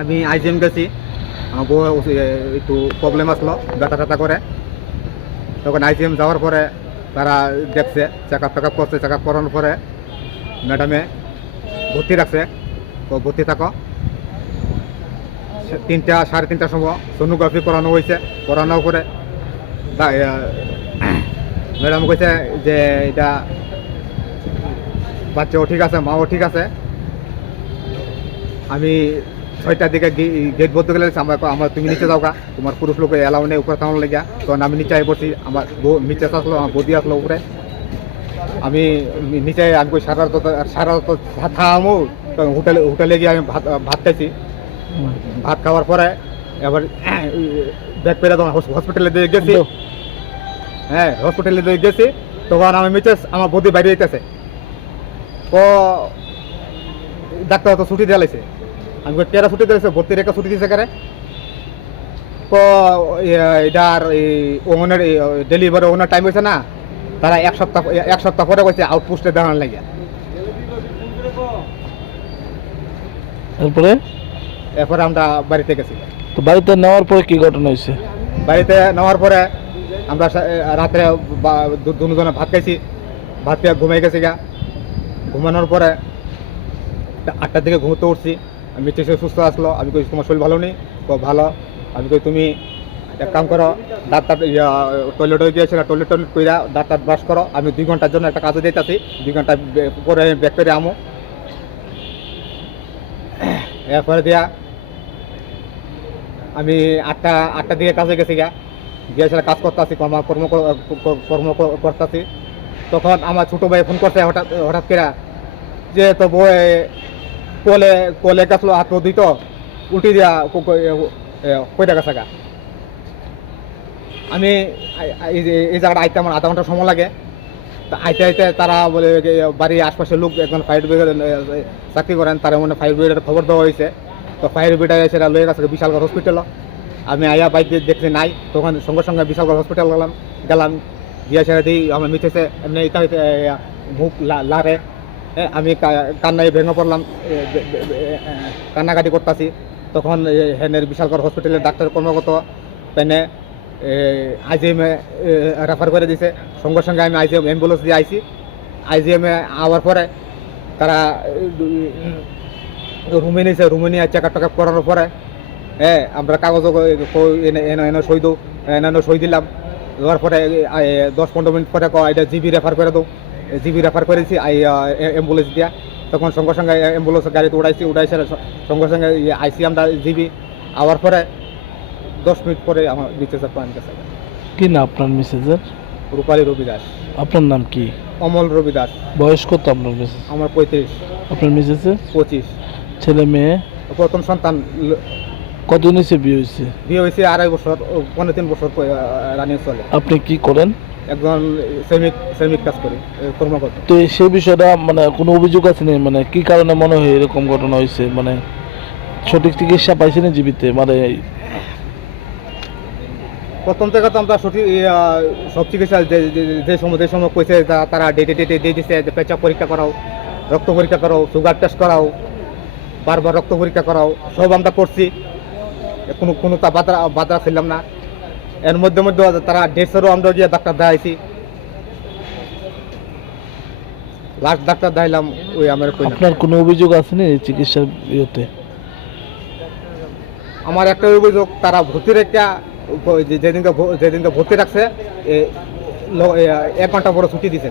আমি আইজিএম গেছি, আমার বউ একটু প্রবলেম আসলো, ব্যথা ট্যাথা করে। তখন আইজিএম যাওয়ার পরে তারা দেখছে, চেক আপ টেকআপ করছে। চেক আপ করানোর পরে ম্যাডামে ভর্তি রাখছে। তো ভর্তি থাকো, 3টা 3:30টার সময় সোনোগ্রাফি করানো হয়েছে। করানোর পরে ম্যাডাম কইছে যে এটা বাচ্চাও ঠিক আছে, মাও ঠিক আছে। আমি 6টার দিকে গেট বলতে গেলে আমার তুমি নিচে যাও গা, তোমার পুরুষ লোক এলাও নেই উপরে থামানো লেগে। তখন আমি নিচে পড়ছি, আমার নিচে আসলো, আমার বদি আসলো উপরে। আমি নিচে আমি কই সারা তো থামো। হোটেলে গিয়ে আমি ভাত খাইছি। ভাত খাওয়ার পরে এবার ব্যাগ পেরে তখন হসপিটালে দিয়ে গেছি। হ্যাঁ, হসপিটালে দিয়ে গেছি। তখন আমি নিচে, আমার বদি বাইরে যেতেছে। তো ডাক্তার তো ছুটি দিয়ে লাইছে। আমি কেরা ছুটি দিয়েছে, ভর্তি রেখা ছুটি দিয়েছে কেরে। তো এটার ওনার ডেলিভারি ওনার টাইম হয়েছে না, তারা এক সপ্তাহ পরে কইছে আউটপোস্টে দেওয়ার লাগে। এরপরে আমরা বাড়িতে গেছি। তো বাড়িতে নেওয়ার পরে কি ঘটনা হয়েছে? বাড়িতে নেওয়ার পরে আমরা রাত্রে দুজনে ভাত খাইছি। ভাত খেয়ে ঘুমাই গেছি গা। ঘুমানোর পরে 8টার দিকে ঘুমোতে উঠছি। আমি মিস্ত্রি সুস্থ আসলো। আমি কই তোমার শরীর ভালো নেই? তো ভালো। আমি কই তুমি এক কাম করো, দাঁত টয়লেটে গিয়েছিল, টয়লেট কইরা দাঁত ব্রাশ করো। আমি 2 ঘন্টার জন্য একটা কাজে দিতেছি, 2 ঘন্টা পরে ব্যাক করে আমো। এরপরে দিয়া আমি 8টার দিকে কাজে গেছি গা। গিয়েছিল কাজ করতেছি, কর্ম করতেছি। তখন আমার ছোটো ভাই ফোন করছে হঠাৎ করে যে তো বই কোলে গেছিলো, হাত দিত উল্টি দিয়া কইটা গেছে গা। আমি এই জায়গাটা আইতে আমার আধা ঘন্টা সময় লাগে। আইতে আইতে তারা বলে বাড়ির আশপাশের লোক একজন ফায়ার ব্রিগেড চাকরি করেন, তারা মনে ফায়ার ব্রিগেডের খবর দেওয়া হয়েছে। তো ফায়ার ব্রিগেড এসে লয়ে গেছে বিশালগড় হসপিটাল। আমি আয়া বাইরে দেখতে নাই, তখন সঙ্গে সঙ্গে বিশালগড় হসপিটাল গেলাম। গিয়ে সেটা দিই আমার মিঠেছে এমনি মুখ লারে। আমি কান্নায় ভেঙে পড়লাম, কান্নাকাটি করতেছি। তখন হেনের বিশালগড় হসপিটালের ডাক্তার কর্মগত পেনে আইজিএমে রেফার করে দিছে। সঙ্গে সঙ্গে আমি আইজিএম অ্যাম্বুলেন্স দিয়ে আইছি। আইজিএমে আওয়ার পরে তারা রুমে নিয়েছে। রুমে নিয়ে চেক আপ টেকআপ করানোর পরে আমরা কাগজ এনে সই দিলাম। দেওয়ার পরে 10-15 মিনিট পরে এটা জিবি রেফার করে দেবো। জিবি রেফার করেছি অ্যাম্বুলেন্স দিয়া। তখন সঙ্গে সঙ্গে অ্যাম্বুলেন্স গাড়িতে উড়াইছে সঙ্গে সঙ্গে আইসি আমরা জিবি। আওয়ার পরে 10 মিনিট পরে আমার মিসেসের প্রাণ গেছে। কি না আপনার মিসেসের? রূপালী রবি দাস। আপনার নাম কি? অমল রবি দাস। বয়স কত আপনার মিসেস? আমার 35। আপনার মিসেসের? 25। ছেলে মেয়ে? প্রথম সন্তান। কতদিন হয়েছে বিয়ে হয়েছে? বিয়ে হয়েছে 2.5 বছর, 3 বছর রানিং চলে। আপনি কি করেন? একজন শ্রমিক কাজ করি, কর্মকর্তা। তো সেই বিষয়টা মানে কোনো অভিযোগ আছে না, মানে কি কারণে মনে হয় এরকম ঘটনা হয়েছে? মানে সঠিক চিকিৎসা পাইছেন জীবিতে? মানে প্রথম থেকে তো আমরা সঠিক সব চিকিৎসা যে সময় কইছে তারা ডেটে দিয়ে দিচ্ছে, পেঁচা পরীক্ষা করাও, রক্ত পরীক্ষা করাও, সুগার টেস্ট করাও, বারবার রক্ত পরীক্ষা করাও, সব আমরা করছি। কোনো তা বাধা ছিলাম না। এর মধ্যে তারা 150 আমরা গিয়ে ডাক্তার দেখাইছি। লাস্ট ডাক্তার দেখাইলাম ওই আমার। আপনার কোনো অভিযোগ আছে না এই চিকিৎসার ইয়েতে? আমার একটা অভিযোগ, তারা ভর্তি রেখা যেদিনকে ভর্তি রাখছে 1 ঘন্টা পরে ছুটি দিছে।